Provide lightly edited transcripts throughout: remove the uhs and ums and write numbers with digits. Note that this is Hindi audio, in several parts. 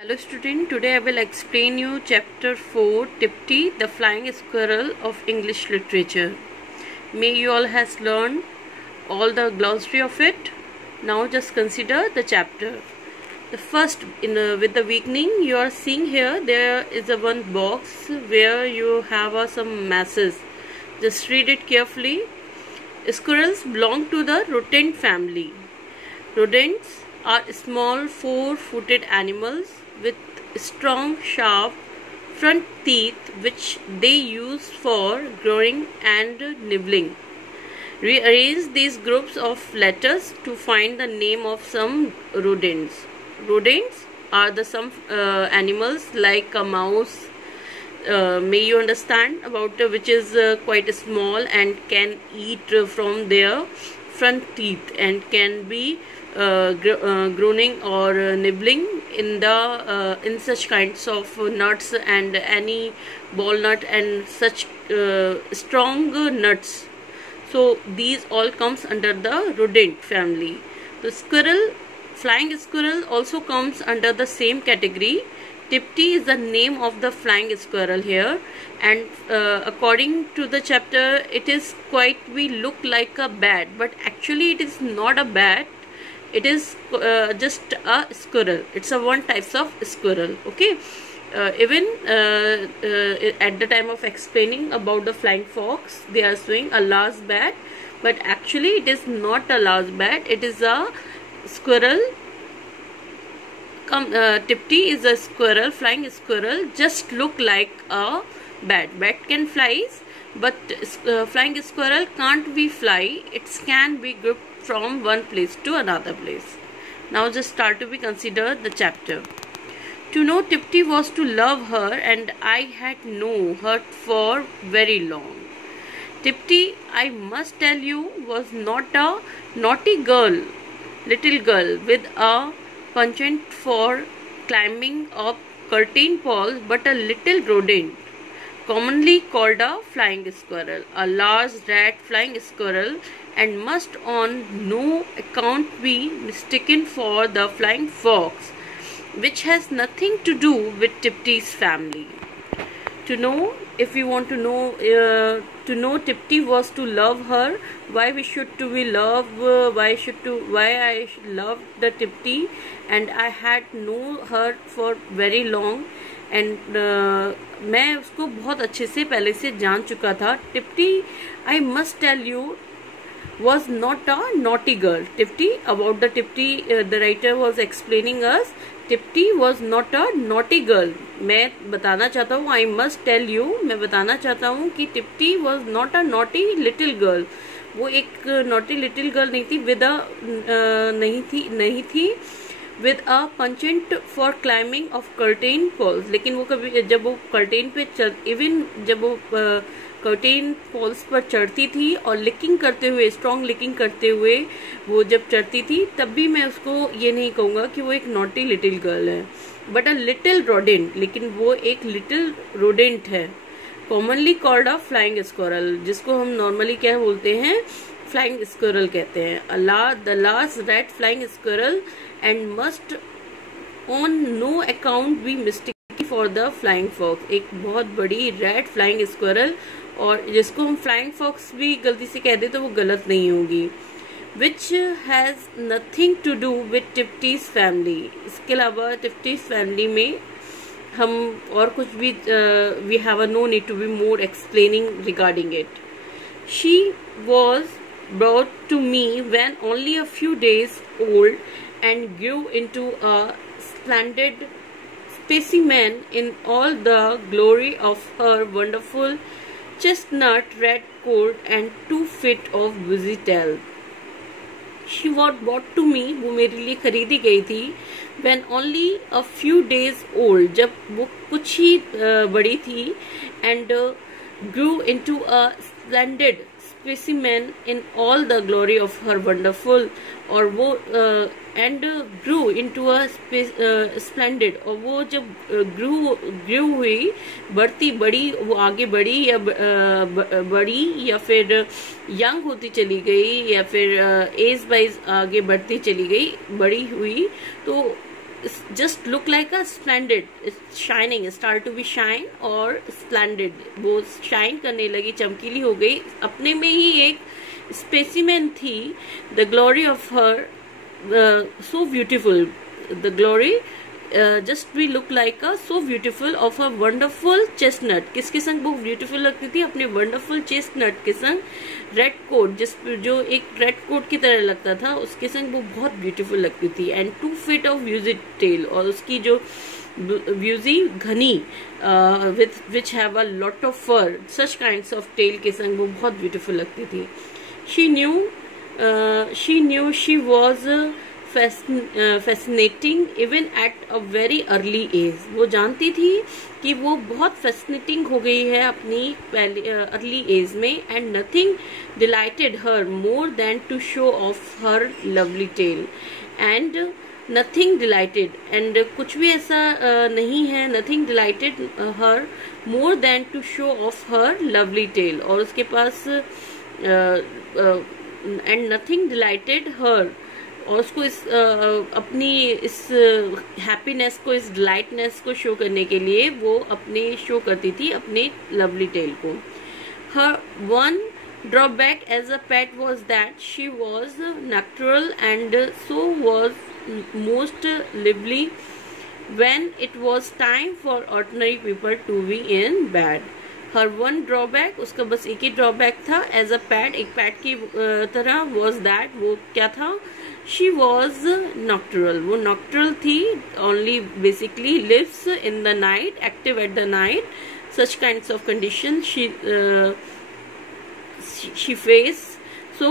Hello student, today I will explain you chapter 4 Tipti, the flying squirrel of English literature. May you all has learned all the glossary of it. Now just consider the chapter. The first with the beginning you are seeing here, there is a one box where you have some masses. Just read it carefully. Squirrels belong to the rodent family. Rodents are small four-footed animals with strong, sharp front teeth which they use for growing and nibbling. Rearrange these groups of letters to find the name of some rodents. Rodents are the some animals like a mouse. May you understand about which is quite small and can eat from their front teeth and can be groaning or nibbling in such kinds of nuts and any walnut and such strong nuts. So these all comes under the rodent family. The flying squirrel also comes under the same category. Tipti is the name of the flying squirrel here, and according to the chapter it is we look like a bat, but actually it is not a bat. It is just a squirrel. It's a one type of squirrel. Okay. Even at the time of explaining about the flying fox, they are showing a large bat, but actually it is not a large bat. It is a squirrel. Tipti is a squirrel, flying squirrel, just look like a bat. Bat can fly, but flying squirrel can't be fly. It can be grouped from one place to another place. Now just start to be consider the chapter. To know Tipti was to love her, and I had known her for very long. Tipti, I must tell you, was not a naughty girl, little girl with a penchant for climbing up curtain poles, but a little rodent, commonly called a flying squirrel, a large rat flying squirrel, and must on no account be mistaken for the flying fox, which has nothing to do with Tipti's family. To know, if you want to know Tipti was to love her. Why we should to be love? Why I loved the Tipti, and I had known her for very long, and मैं उसको बहुत अच्छे से पहले से जान चुका था. Tipti, I must tell you, was not a naughty girl. Tipti, about the Tipti, the writer was explaining us. Tipti was not a naughty girl. मैं बताना चाहता हूँ, I must tell you, मैं बताना चाहता हूँ कि Tipti was not a naughty little girl. वो एक naughty little girl नहीं थी, नहीं थी with a penchant for climbing of curtain poles. लेकिन वो कभी जब वो curtain पे जब वो कर्टेन पोल्स पर चढ़ती थी और लिकिंग करते हुए, स्ट्रॉन्ग लिकिंग करते हुए वो जब चढ़ती थी, तब भी मैं उसको ये नहीं कहूँगा कि वो एक नॉटी लिटिल गर्ल है, बट अ लिटिल रोडेंट. लेकिन वो एक लिटिल रोडेंट है, commonly called a flying squirrel, जिसको हम नॉर्मली क्या बोलते हैं, फ्लाइंग स्क्वायरल कहते हैं. The last rat flying squirrel and must on no account be mistake for the flying fox. एक बहुत बड़ी रैट फ्लाइंग स्क्वायरल, और जिसको हम फ्लाइंग फॉक्स भी गलती से कह दे तो वो गलत नहीं होगी. Which has nothing to do with Tiptee's family. इसके अलावा टिप्टीज फैमिली में हम और कुछ भी we have no need to be more explaining regarding it. She was brought to me when only a few days old and grew into a splendid specimen in all the glory of her wonderful chestnut red coat and 2 feet of bushy tail. She was brought to me, वो मेरे लिए खरीदी गई थी, when only a few days old, जब वो कुछ ही बड़ी थी, and grew into a splendid specimen in all the glory of her wonderful, और वो and grew into a splendid, और वो जब grew हुई, बढ़ती बड़ी, वो आगे बढ़ी या फिर यंग होती चली गई या फिर एज वाइज आगे बढ़ती चली गई, बड़ी हुई, तो just look like a splendid, shining, start to be shine और splendid, वो shine करने लगी, चमकीली हो गई, अपने में ही एक specimen थी. The glory of her, so beautiful, the glory just we look like a so beautiful of a wonderful chestnut. किसके संग वो beautiful लगती थी? अपने wonderful chestnut के संग. रेड कोट, जो एक रेड कोट की तरह लगता था, उसके संग वो बहुत ब्यूटीफुल लगती थी. And 2 feet of bushy tail, और उसकी जो व्यूजी घनी with which have a lot of fur, such kinds of tail के संग वो बहुत ब्यूटीफुल लगती थी. She knew she was fascinating even at a very early age. वो जानती थी कि वो बहुत फैसिनेटिंग हो गई है अपनी अर्ली एज में. And nothing delighted her more than to show off her lovely tail. And nothing delighted, and कुछ भी ऐसा नहीं है, nothing delighted her more than to show off her lovely tail. और उसके पास एंड नथिंग डिलाइटेड हर, और उसको इस अपनी इस हैप्पीनेस को, इस डिलाइटनेस को शो करने के लिए वो अपने शो करती थी अपने लवली टेल को. Her one drawback as a pet was that she was nocturnal and so was most lively when it was time for ordinary people to be in bed. Her one drawback, उसका बस एक ही ड्रॉबैक था. एज अ पैट, एक पैट की तरह. वॉज दैट, वो क्या था? शी वॉज नॉक्टर्नल, वो नॉक्टर्नल थी. Only basically lives in the night, active at the night. Such kinds of condition she faced. So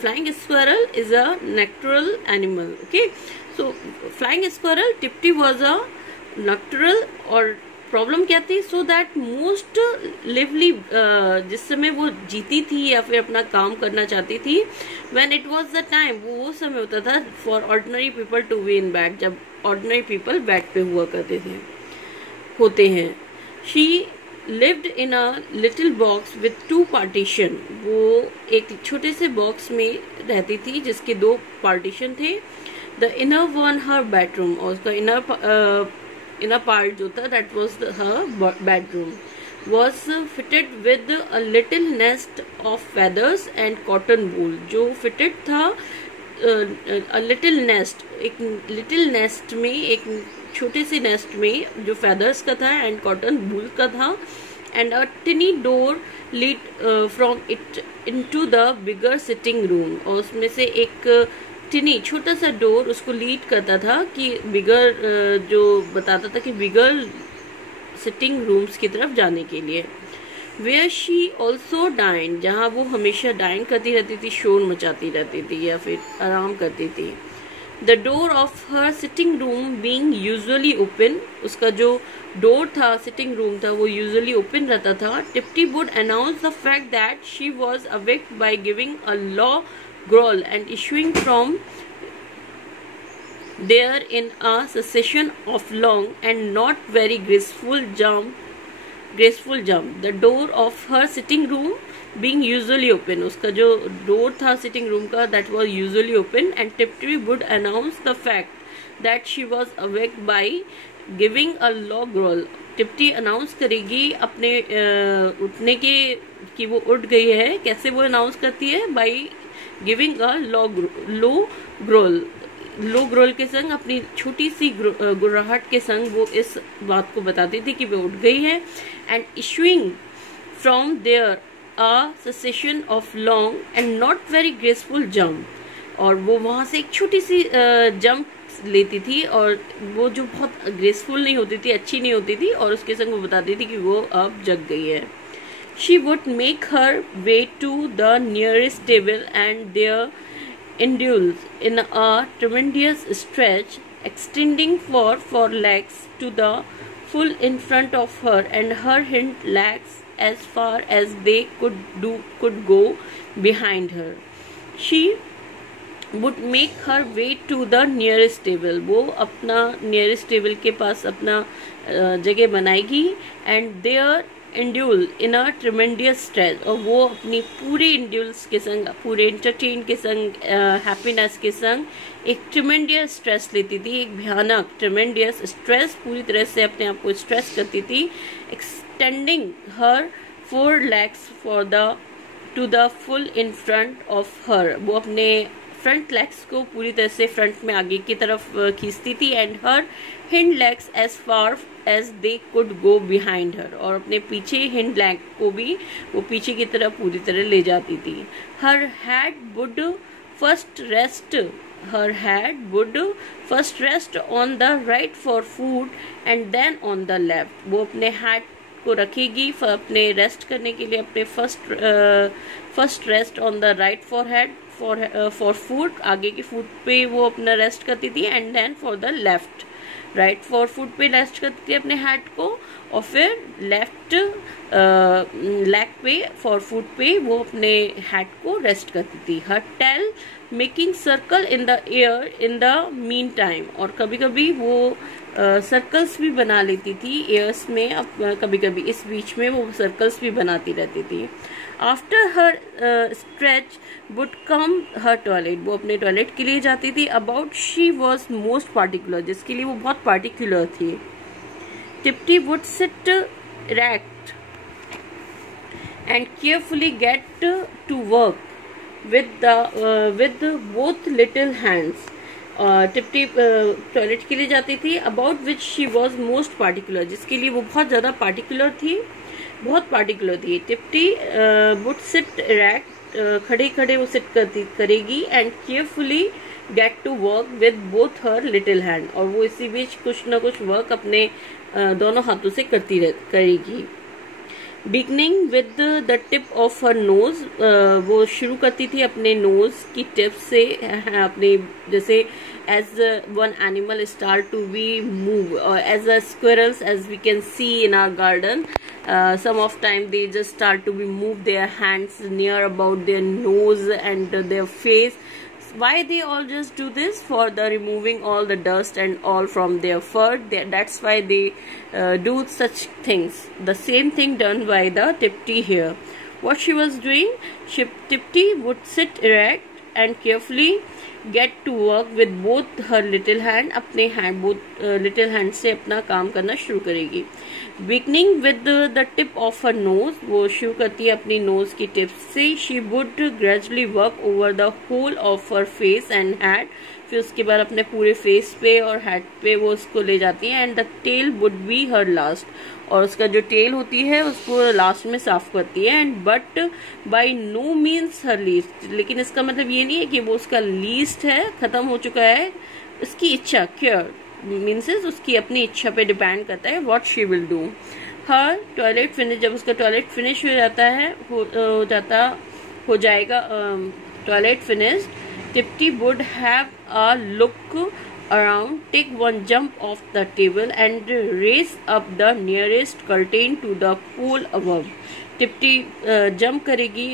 flying squirrel is a nocturnal animal. Okay, so flying squirrel, Tipti was a nocturnal. और प्रॉब्लम क्या थी? सो दैट मोस्ट लिवली, जिस समय वो जीती थी या फिर अपना काम करना चाहती थी, when it was the time, वो समय होता था for ordinary people to be in bed, जब ऑर्डिनरी पीपल बेड पे हुआ करते थे, होते हैं. She lived in a little box with 2 partition. वो एक छोटे से बॉक्स में रहती थी जिसके 2 partition थे. The inner one her bedroom, और उसका इनर पार्ट जो था, that was her bedroom, was fitted with a little nest of feathers and cotton wool. जो fitted था a little nest, एक little nest में, एक छोटे से nest में जो feathers का था and cotton wool का था. And a tiny door lead from it into the bigger sitting room. और उसमें से एक टिनी, छोटा सा डोर उसको लीड करता था कि बिगर, जो बताता था कि बिगर सिटिंग रूम्स की तरफ जाने के लिए. वेयर शी ऑल्सो डाइन, जहाँ वो हमेशा डाइन करती रहती थी, शोर मचाती रहती थी या फिर आराम करती थी. The door of her sitting room being usually open, उसका जो डोर था, सिटिंग रूम था, वो यूजुअली ओपन रहता था. Tiptee would announce the fact that she was awaked by giving a low growl and issuing from there in a succession of long and not very graceful jump. The door of her sitting room being usually open, उसका जो door था sitting room का, that was usually open, and Tipti would announce the fact that she was awake by giving a low growl. Tiptee announce करेगी अपने उठने के कि वो उठ गई है. कैसे वो अनाउंस करती है? By giving a low growl के संग, अपनी छोटी सी गुर्राहट के संग वो इस बात को बताती थी कि वो उठ गई है. And issuing from there a succession of long and not very graceful jump, और वो वहां से एक छोटी सी जंप लेती थी, और वो जो बहुत ग्रेसफुल नहीं होती थी, अच्छी नहीं होती थी, और उसके संग वो बताती थी कि वो अब जग गई है. She would make her way to the nearest table and there indulge in a tremendous stretch, extending four legs to the full in front of her and her hind legs as far as they could go behind her. She would make her way to the nearest table. वो अपना nearest table के पास अपना जगह बनाएगी, and there indulge in a tremendous stress, और वो अपनी पूरे इंड्यूल्स के संग, पूरे इंटरटेन के संग, हैप्पीनेस के संग एक ट्रिमेंडियस स्ट्रेस लेती थी, एक भयानक ट्रिमेंडियस स्ट्रेस, पूरी तरह से अपने आप को स्ट्रेस करती थी, extending her 4 legs for the to the full in front of her, वो अपने फ्रंट लेग्स को पूरी तरह से फ्रंट में आगे की तरफ खींचती थी, and her hind legs as far as they could go behind her, और अपने पीछे हिंड लेग को भी वो पीछे की तरफ पूरी तरह ले जाती थी। Her head would first rest on the right for food and then on the left, वो अपने हेड को रखेगी अपने रेस्ट करने के लिए, अपने first rest on the right forehead forefoot, आगे की फूड पे वो अपना रेस्ट करती थी, and then for the left, right for food पे रेस्ट करती थी अपने हेड को, और फिर लेफ्ट लेग पे फॉर फूड पे वो अपने हेड को रेस्ट करती थी। Her tail making circle in the air in the meantime, और कभी कभी वो सर्कल्स भी बना लेती थी एयर्स में, अब कभी कभी इस बीच में वो सर्कल्स भी बनाती रहती थी। After her stretch would come her toilet, वो अपने टॉयलेट के लिए जाती थी। About she was most particular, जिसके लिए वो बहुत पार्टिकुलर थी। Tiptee would sit erect and carefully get to work with both little hands. Tiptee toilet के लिए जाती थी। About which she was most particular, जिसके लिए वो बहुत ज़्यादा पार्टिकुलर थी। टिप्टी वुड सिट इरेक्ट, खड़े खड़े वो सिट करेगी, and carefully get to work with both her little hand, और वो इसी बीच कुछ ना कुछ वर्क अपने दोनों हाथों से करेगी। Beginning with the tip of her nose, वो शुरू करती थी अपने नोज की टिप से, अपने जैसे as one animal start to be move, as a squirrels as we can see in our garden, some of time they just start to be move their hands near about their nose and their face. Why they all just do this? For the removing all the dust and all from their fur. That's why they do such things. The same thing done by the Tipti here. What she was doing? Tipti would sit erect and carefully get to work with both her little hand. अपने little hand से अपना काम करना शुरू करेगी। Beginning with the tip of her nose, वो शुरू करती है अपनी नोज की टिप से। She would gradually work over the whole of her face and head. फिर उसके बाद अपने पूरे फेस पे और हेड पे वो उसको ले जाती है। And the tail would be her last, और उसका जो टेल होती है उसको लास्ट में साफ करती है। And but by no means her least, लेकिन इसका मतलब ये नहीं है कि वो उसका लीस्ट है, खत्म हो चुका है। उसकी इच्छा, केयर मीन्स उसकी अपनी इच्छा पे डिपेंड करता है what she will do. Her toilet finish, जब उसका टॉयलेट फिनिश हो जाता है, हो जाएगा toilet finish, Tipti would have a look around, take one jump off the table and raise up the nearest curtain to the pole above. Tipti jump करेगी,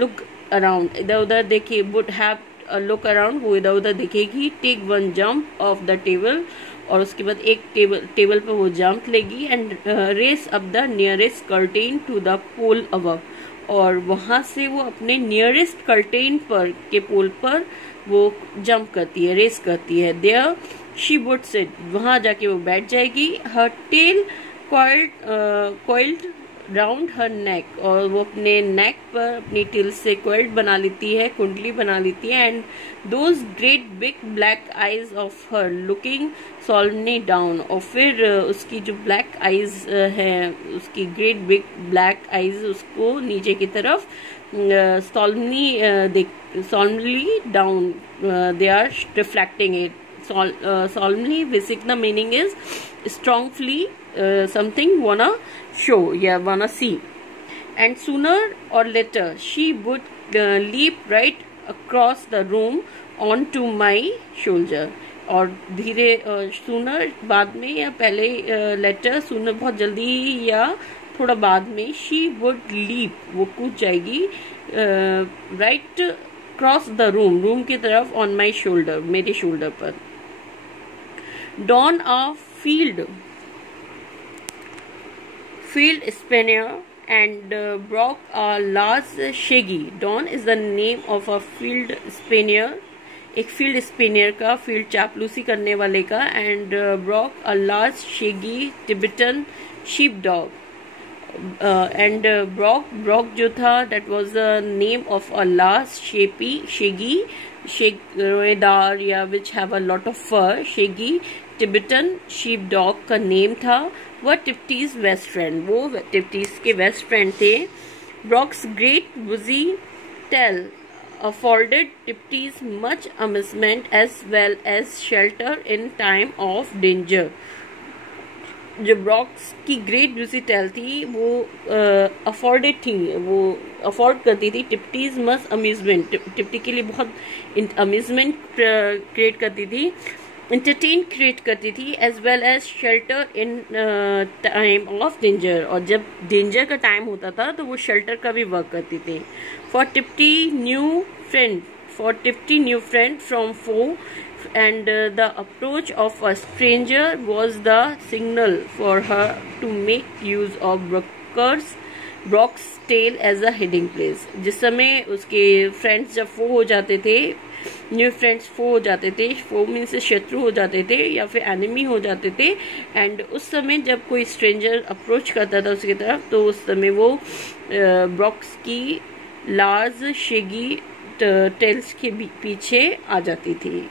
look around, इधर उधर देखिए, would have a look around, वो इधर उधर देखेगी, take one jump off the table, और उसके बाद एक टेबल पर वो जंप लेगी, and raise up the nearest curtain to the pole above, और वहां से वो अपने नियरेस्ट कर्टेन पर के पोल पर वो जंप करती है, रेस करती है। देयर शी वुड सिट, वहां जाके वो बैठ जाएगी। हर टेल coiled राउंड हर नेक, और वो अपने नेक पर अपनी टिल से क्वेल्ट बना लेती है, कुंडली बना लेती है। And those great big black eyes of her looking solemnly down, और फिर उसकी जो ब्लैक आईज है, उसकी ग्रेट बिग ब्लैक आईज उसको नीचे की तरफ solemnly down, they are reflecting it. Solemnly, basic the meaning is strongly, something wanna show, yeah, wanna see. And sooner or later she would leap right across the room onto my shoulder, और धीरे सूनर बाद में या पहले, लेटर सूनर बहुत जल्दी या थोड़ा बाद में, शी वुड लीप, वो कूद जाएगी राइट क्रॉस द रूम की तरफ, ऑन माई शोल्डर, मेरे शोल्डर पर। Dawn a field spaniel and Brock a large shaggy. Don is the name of a field spaniel, एक फील्ड स्पेनियर का, फील्ड चापलूसी करने वाले का, and Brock a large shaggy Tibetan sheep dog. And Brock जो था that was the name of a large shaggy रोएदार या which have a lot of fur. Shaggy Tibetan sheep dog का नेम था. वह टिप्टीज बेस्ट फ्रेंड, वो टिप्टीज के बेस्ट फ्रेंड थे. Brock's great bushy tail afforded Tiptis much amusement as well as shelter in time of danger. जो ब्रॉक्स की ग्रेट ब्यूसी टेल थी वो अफोर्डेड थी, वो अफोर्ड करती थी टिप्टीज मच अम्यूजमेंट, टिप्टी के लिए बहुत अम्यूजमेंट क्रिएट करती थी, इंटरटेन क्रिएट करती थी, as well as shelter in time of danger. और जब डेंजर का टाइम होता था तो वो शेल्टर का भी वर्क करती थी. For Tipti new friend from फो and the approach of a stranger was the signal for her to make use of Brock's tail as a hiding place. जिस समय उसके फ्रेंड्स जब फो हो जाते थे, न्यू फ्रेंड्स फो हो जाते थे, फो मीन्स शत्रु हो जाते थे या फिर एनिमी हो जाते थे, एंड उस समय जब कोई स्ट्रेंजर अप्रोच करता था उसकी तरफ तो उस समय वो ब्रॉक्स की लार्ज शेगी टेल्स के पीछे आ जाती थी.